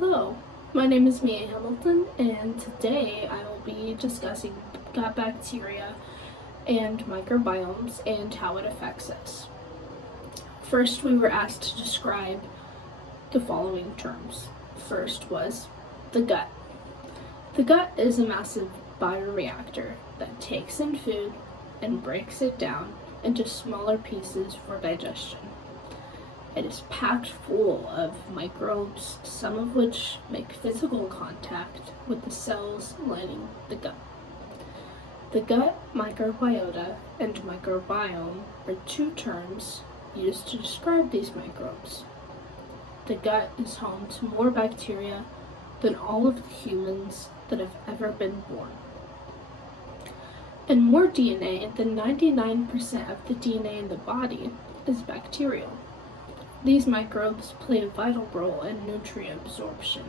Hello, my name is Mia Hamilton, and today I will be discussing gut bacteria and microbiomes and how it affects us. First, we were asked to describe the following terms. First was the gut. The gut is a massive bioreactor that takes in food and breaks it down into smaller pieces for digestion. It is packed full of microbes, some of which make physical contact with the cells lining the gut. The gut microbiota and microbiome are two terms used to describe these microbes. The gut is home to more bacteria than all of the humans that have ever been born. And more DNA than 99% of the DNA in the body is bacterial. These microbes play a vital role in nutrient absorption,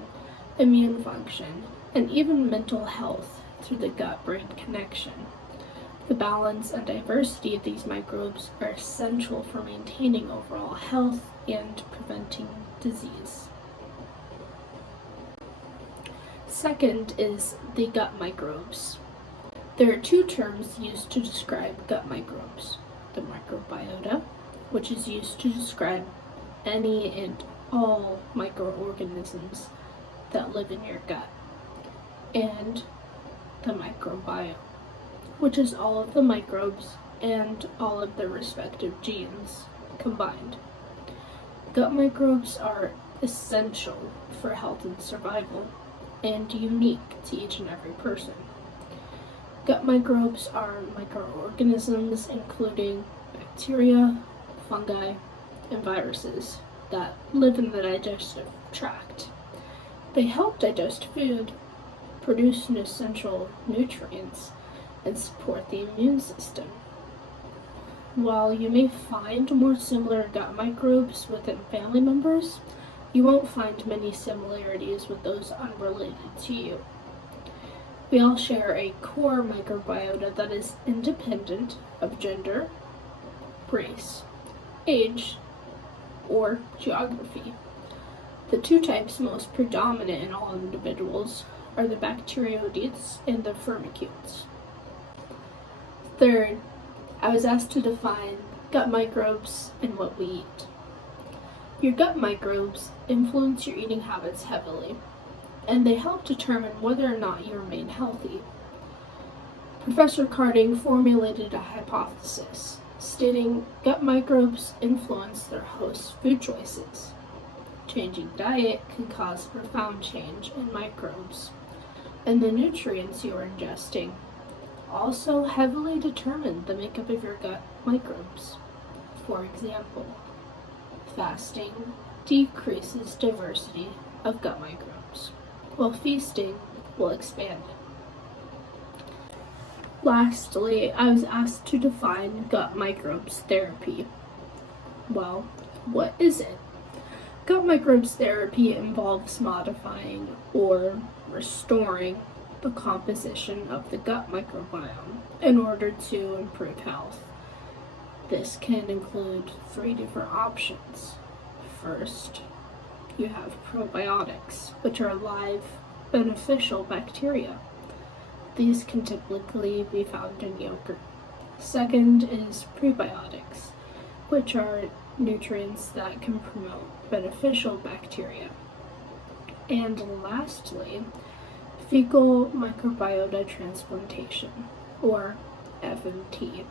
immune function, and even mental health through the gut-brain connection. The balance and diversity of these microbes are essential for maintaining overall health and preventing disease. Second is the gut microbes. There are two terms used to describe gut microbes: the microbiota, which is used to describe any and all microorganisms that live in your gut, and the microbiome, which is all of the microbes and all of their respective genes combined. Gut microbes are essential for health and survival and unique to each and every person. Gut microbes are microorganisms including bacteria, fungi, and viruses that live in the digestive tract. They help digest food, produce essential nutrients, and support the immune system. While you may find more similar gut microbes within family members, you won't find many similarities with those unrelated to you. We all share a core microbiota that is independent of gender, race, age, or geography. The two types most predominant in all individuals are the bacteroidetes and the firmicutes. Third, I was asked to define gut microbes and what we eat. Your gut microbes influence your eating habits heavily, and they help determine whether or not you remain healthy. Professor Carding formulated a hypothesis stating gut microbes influence their host's food choices. Changing diet can cause profound change in microbes, and the nutrients you are ingesting also heavily determine the makeup of your gut microbes. For example, fasting decreases diversity of gut microbes, while feasting will expand it. Lastly, I was asked to define gut microbes therapy. Well, what is it? Gut microbes therapy involves modifying or restoring the composition of the gut microbiome in order to improve health. This can include 3 different options. First, you have probiotics, which are live, beneficial bacteria. These can typically be found in yogurt. Second is prebiotics, which are nutrients that can promote beneficial bacteria. And lastly, fecal microbiota transplantation, or FMT,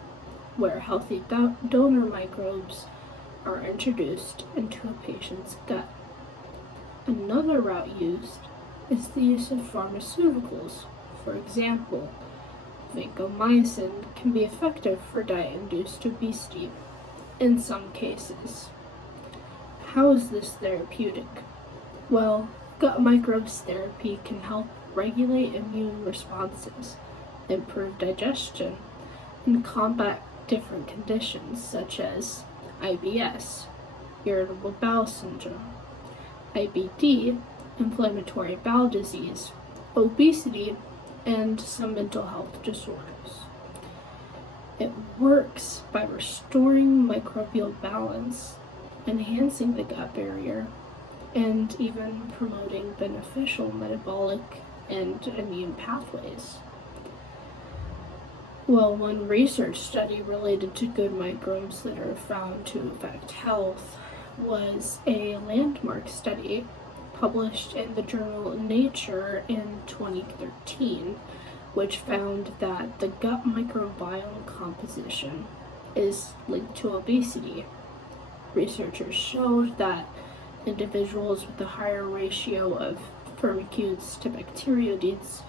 where healthy donor microbes are introduced into a patient's gut. Another route used is the use of pharmaceuticals. For example, vancomycin can be effective for diet-induced obesity in some cases. How is this therapeutic? Well, gut microbes therapy can help regulate immune responses, improve digestion, and combat different conditions such as IBS, irritable bowel syndrome, IBD, inflammatory bowel disease, obesity, and some mental health disorders. It works by restoring microbial balance, enhancing the gut barrier, and even promoting beneficial metabolic and immune pathways. Well, one research study related to good microbes that are found to affect health was a landmark study published in the journal Nature in 2013, which found that the gut microbiome composition is linked to obesity. Researchers showed that individuals with a higher ratio of firmicutes to bacteroides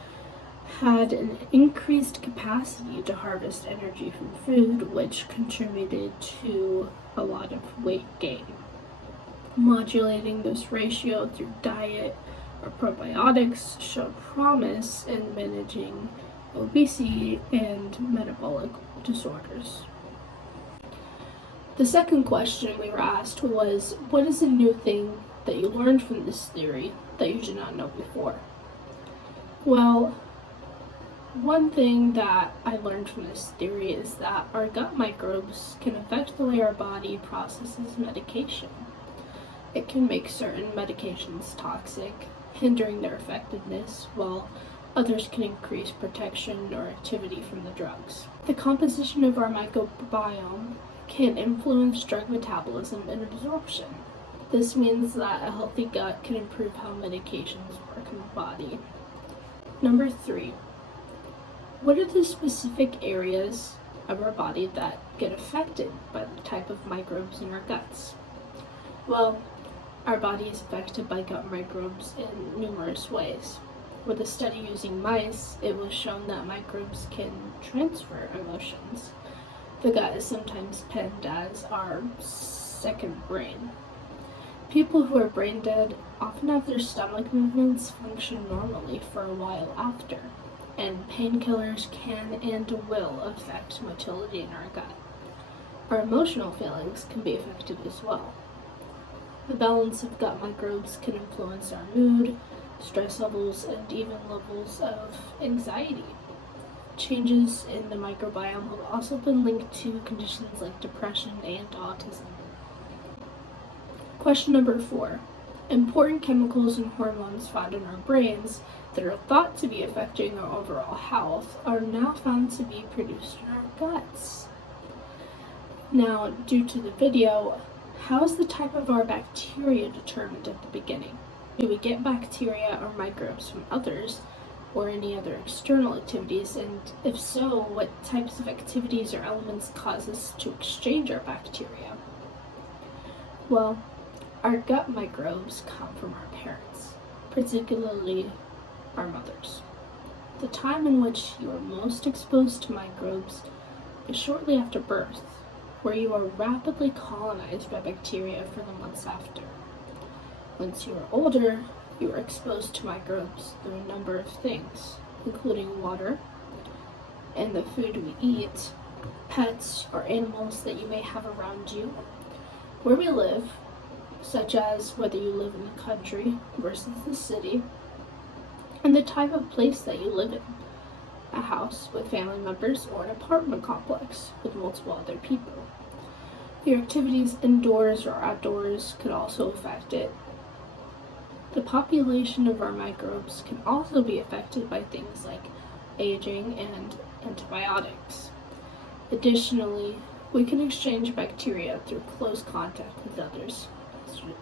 had an increased capacity to harvest energy from food, which contributed to a lot of weight gain. Modulating this ratio through diet or probiotics showed promise in managing obesity and metabolic disorders. The second question we were asked was, what is a new thing that you learned from this theory that you did not know before? Well, one thing that I learned from this theory is that our gut microbes can affect the way our body processes medication. It can make certain medications toxic, hindering their effectiveness, while others can increase protection or activity from the drugs. The composition of our microbiome can influence drug metabolism and absorption. This means that a healthy gut can improve how medications work in the body. Number 3. What are the specific areas of our body that get affected by the type of microbes in our guts? Well, our body is affected by gut microbes in numerous ways. With a study using mice, it was shown that microbes can transfer emotions. The gut is sometimes penned as our second brain. People who are brain dead often have their stomach movements function normally for a while after, and painkillers can and will affect motility in our gut. Our emotional feelings can be affected as well. The balance of gut microbes can influence our mood, stress levels, and even levels of anxiety. Changes in the microbiome have also been linked to conditions like depression and autism. Question number 4. Important chemicals and hormones found in our brains that are thought to be affecting our overall health are now found to be produced in our guts. Now, due to the video, how is the type of our bacteria determined at the beginning? Do we get bacteria or microbes from others or any other external activities? And if so, what types of activities or elements cause us to exchange our bacteria? Well, our gut microbes come from our parents, particularly our mothers. The time in which you are most exposed to microbes is shortly after birth, where you are rapidly colonized by bacteria for the months after. Once you are older, you are exposed to microbes through a number of things, including water and the food we eat, pets or animals that you may have around you, where we live, such as whether you live in the country versus the city, and the type of place that you live in, a house with family members or an apartment complex with multiple other people. Your activities indoors or outdoors could also affect it. The population of our microbes can also be affected by things like aging and antibiotics. Additionally, we can exchange bacteria through close contact with others,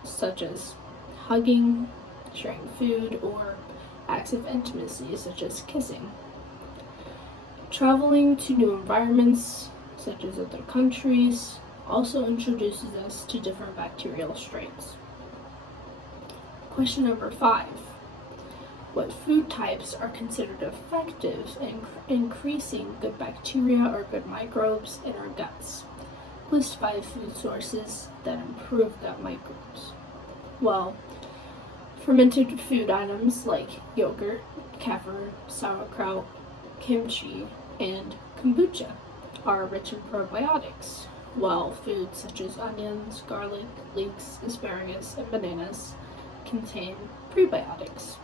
such as hugging, sharing food, or acts of intimacy, such as kissing. Traveling to new environments, such as other countries, also introduces us to different bacterial strains. Question number 5. What food types are considered effective in increasing good bacteria or good microbes in our guts? List 5 food sources that improve gut microbes. Well, fermented food items like yogurt, kefir, sauerkraut, kimchi, and kombucha are rich in probiotics, while foods such as onions, garlic, leeks, asparagus, and bananas contain prebiotics.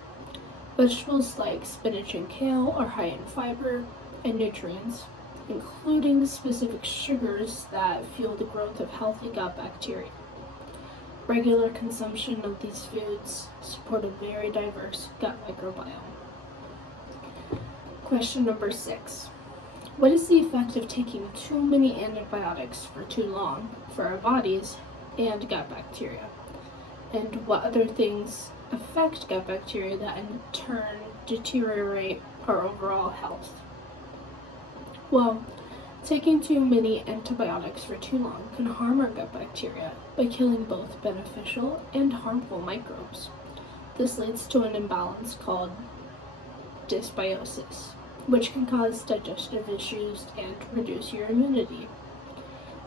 Vegetables like spinach and kale are high in fiber and nutrients, including specific sugars that fuel the growth of healthy gut bacteria. Regular consumption of these foods support a very diverse gut microbiome. Question number 6. What is the effect of taking too many antibiotics for too long for our bodies and gut bacteria? And what other things affect gut bacteria that in turn deteriorate our overall health? Well, taking too many antibiotics for too long can harm our gut bacteria by killing both beneficial and harmful microbes. This leads to an imbalance called dysbiosis, which can cause digestive issues and reduce your immunity.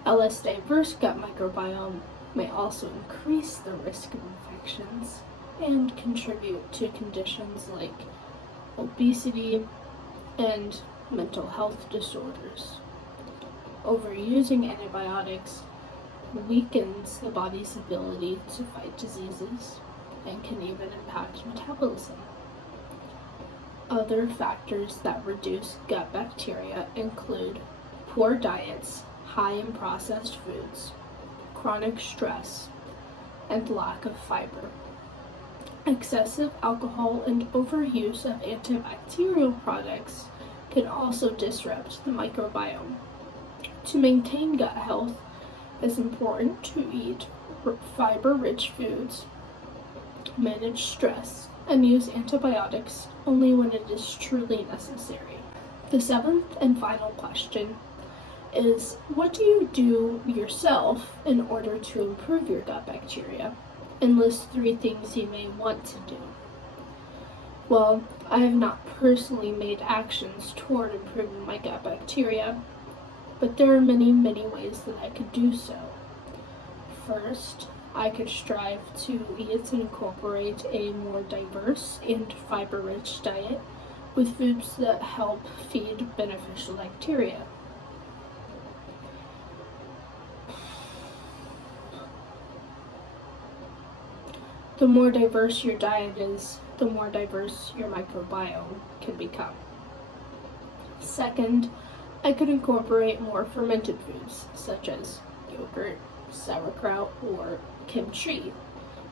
A less diverse gut microbiome may also increase the risk of infections and contribute to conditions like obesity and mental health disorders. Overusing antibiotics weakens the body's ability to fight diseases and can even impact metabolism. Other factors that reduce gut bacteria include poor diets high in processed foods, chronic stress, and lack of fiber. Excessive alcohol and overuse of antibacterial products can also disrupt the microbiome. To maintain gut health, it's important to eat fiber-rich foods, manage stress, and use antibiotics only when it is truly necessary. The 7th and final question is, what do you do yourself in order to improve your gut bacteria? And list 3 things you may want to do. Well, I have not personally made actions toward improving my gut bacteria, but there are many ways that I could do so. First, I could strive to eat and incorporate a more diverse and fiber-rich diet with foods that help feed beneficial bacteria. The more diverse your diet is, the more diverse your microbiome can become. Second, I could incorporate more fermented foods, such as yogurt, sauerkraut, or kimchi,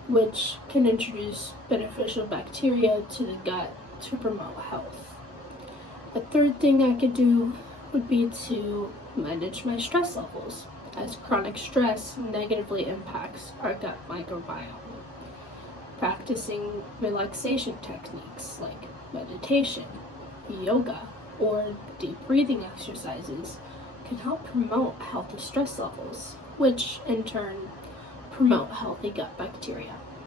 which can introduce beneficial bacteria to the gut to promote health. A third thing I could do would be to manage my stress levels, as chronic stress negatively impacts our gut microbiome. Practicing relaxation techniques like meditation, yoga, or deep breathing exercises can help promote healthy stress levels, which in turn promote healthy gut bacteria.